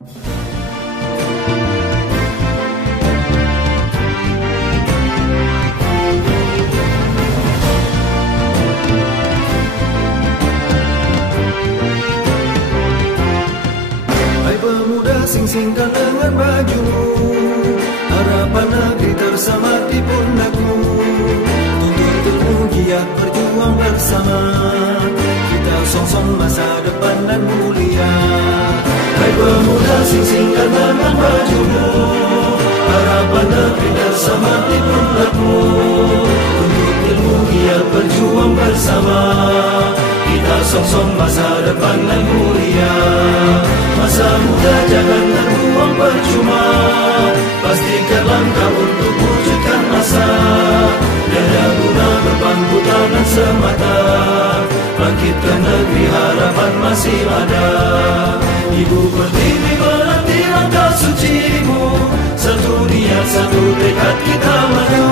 Hai pemuda, sing-singkan lengan bajumu, harapan negeri tersemat di pundakmu. Tuntut ilmu, giat berjuang bersama, kita song-song masa depan dan mulia. Hai pemuda, sing-singkan lengan bajumu, harapan negeri tersemat di pundakmu. Tuntut ilmu, giat berjuang bersama, kita song-song masa depan dan mulia. Masa muda jangan terbuang percuma, pastikan langkah untuk wujudkan asa. Tiada guna berpangku tangan semata, bangkitkan negeri harapan masih ada. Ibu Pertiwi menanti langkah sucimu, satu niat satu tekad kita maju.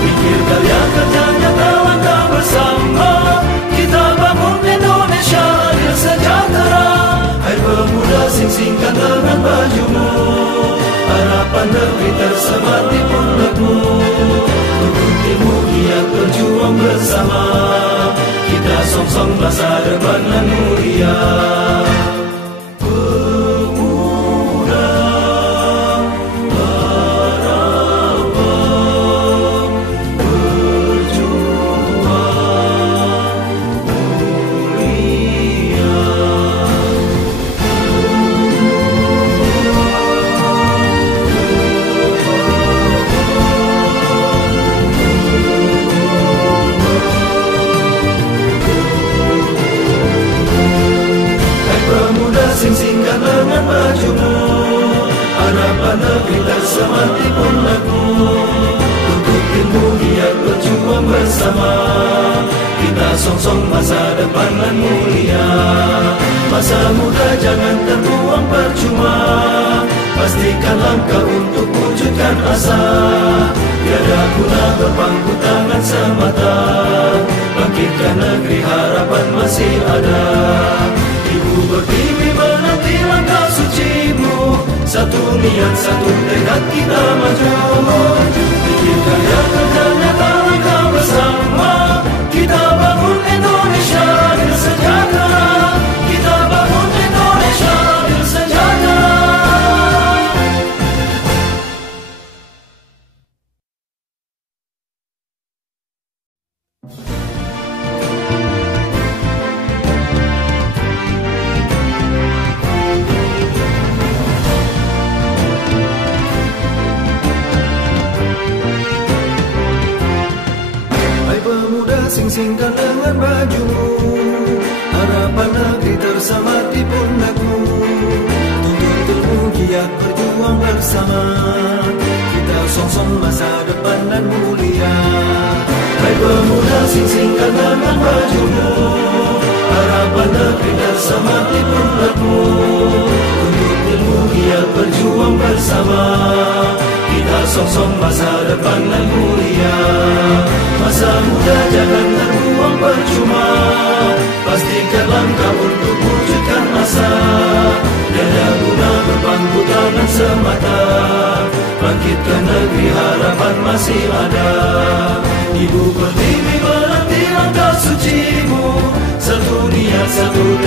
Pikir karya kerja nyata langkah bersama, kita bangun Indonesia adil sejahtera. Hai pemuda, sing-singkan lengan bajumu, harapan negeri tersemat di pundakmu. Tuntut ilmu, giat berjuang bersama, kita song-song masa depan yang mulia. Pemuda, harapan berjuang mulia. Sing-singkan lengan bajumu, harapan negeri tersemat di pundakmu. Tuntut ilmu, giat berjuang bersama, kita song-song masa depan yang mulia. Masa muda jangan terbuang percuma, pastikan langkah untuk wujudkan asa. Tiada guna berpangku tangan semata, bangkitkan negeri harapan masih ada. Ibu Pertiwi menanti langkah sucimu, satu niat satu tekad kita maju. Bikin karya kerja nyata langkah bersama, kita bangun Indonesia adil sejahtera. Kita bangun Indonesia adil sejahtera. Sing-singkan lengan bajumu, harapan negeri tersemat di pundakmu. Tuntut ilmu, giat berjuang bersama, kita song-song masa depan dan mulia. Hai pemuda, sing-singkan lengan bajumu, harapan negeri tersemat di pundakmu. Tuntut ilmu, giat berjuang bersama, kita song-song masa depan yang mulia. Masa muda jangan terbuang percuma, pastikan langkah untuk wujudkan asa. Tiada guna berpangku tangan semata, bangkitkan negeri harapan masih ada. Ibu Pertiwi menanti langkah sucimu, satu niat satu